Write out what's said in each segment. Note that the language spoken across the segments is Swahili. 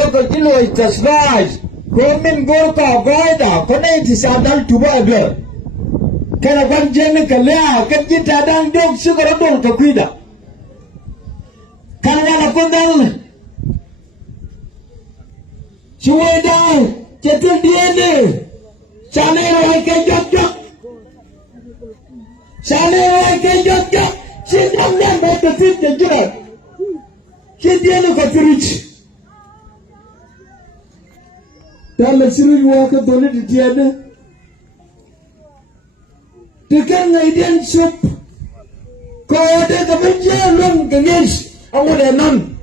local kilo is just large. Komin gorka goida, konay ti sadal tuba ber. Kaya ban jeng kalya, kan kita dang dog sugar dog to kuida. Kaya la kundal. Suwe dang, cetul DNA. Chane roy ke jok. Chane roy ke jok. Sidang dan bodoh fit jerat. Sidian ko firich. Dalam sirri waka dole di tiada. Tekan ngaidian sup. Kau ada kebencian long kenis. Aku dah nan.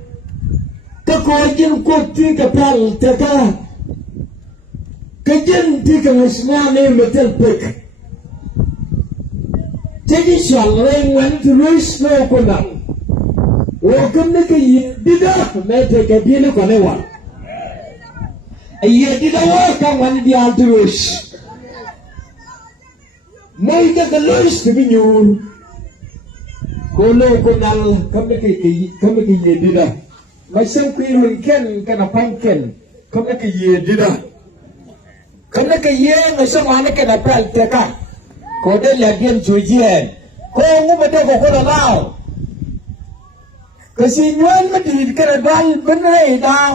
Kekauan koti kapal teka. Kajian tiga semua ni betul pek. Jadi soal yang wan terus no kunang. Wakam nak tidak mereka kajian no kanewan. Ia tidak wakam wan dia terus. Mereka terus terbinyur. Kalau kunang kami kajian tidak. Macam pirun ken kena pangken kami kajian tidak. Kami kajian macam mana kena pal teka. Kode lagian cucian. Kau ngumade kau kena lau. Kesinyuan mati kena bal benar dah.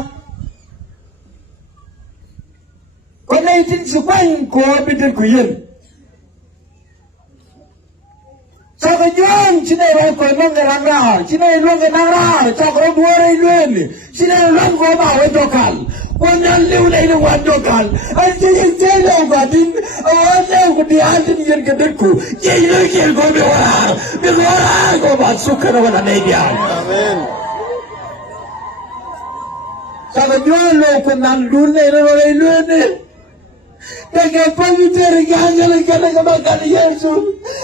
Kau nak izin supaya kau betul kuyen. Sakajuan cina orang kau mengerang rah, cina orang kenang rah, cakap dua orang luan, cina orang kau bawa dokal. Wanyan lew na ina wadokal ay jelo gadin awan ko di atin yen kadku jelo yen ko be wara ko ba sukara wala naidian amen saga jolo ko nan dunne no le lune daga pamiter gangala kala ba kala yesu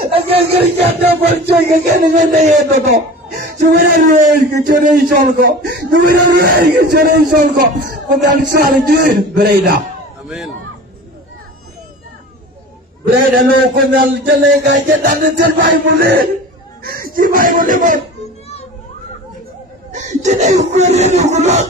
aga gari kada parcho ga ne yeto Jumlah ruang kecuali solko, jumlah ruang kecuali solko, kemudian saling berada. Amin. Berada lo kemudian jalan gaya dan terbaik boleh, terbaik boleh ber. Jadi ukuran ukuran.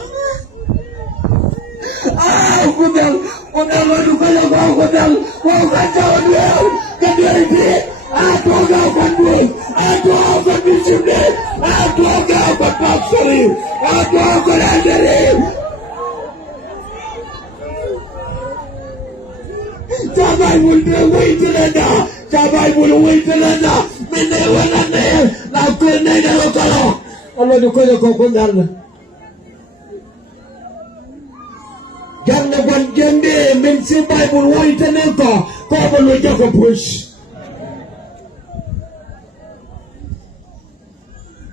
Kemudian lalu kemudian kacau dia, kedua ini. Aku akan buat, aku akan disini, aku akan berpaksari, aku akan hadiri. Cabai bulu wajilana, cabai bulu wajilana, menewanane, aku nene lokalo. Allah dukanya kau kunjal. Jangan buat jende, mensibai bulu wajilana kau perlu jaga push.